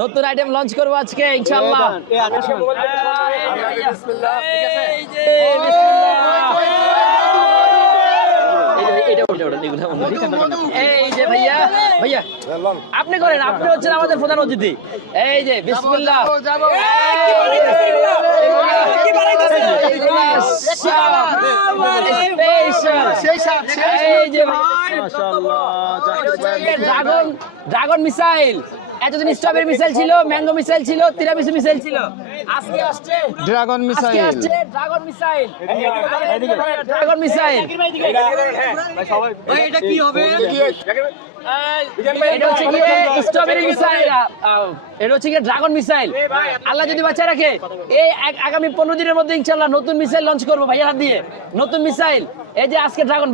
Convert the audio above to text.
নতুন item launch করব আজকে ইনশাআল্লাহ এই যে ভাইয়া ভাইয়া আপনি করেন আপনি হচ্ছেন আমাদের প্রধান অতিথি এই যে বিসমিল্লাহ এই যে ড্রাগন ড্রাগন মিসাইল। এতদিন স্ট্রবেরি মিসাইল ছিল ম্যাঙ্গো মিসাইল ছিল তিরামিসু মিসাইল ছিল। আজকে আসছে ড্রাগন আজকে আসছে ড্রাগন মিসাইল। Dragon missile. এটা কি হবে এটা হচ্ছে গিয়ে স্ট্রবেরি মিসাইল। এটা হচ্ছে গিয়ে ড্রাগন মিসাইল। আল্লাহ যদি বাঁচা রাখে এই আগ- আগামী পনেরো দিনের মধ্যে ইনশাল্লাহ নতুন মিসাইল লঞ্চ করব ভাইয়ার হাত দিয়ে। নতুন মিসাইল। এই যে আজকে ড্রাগন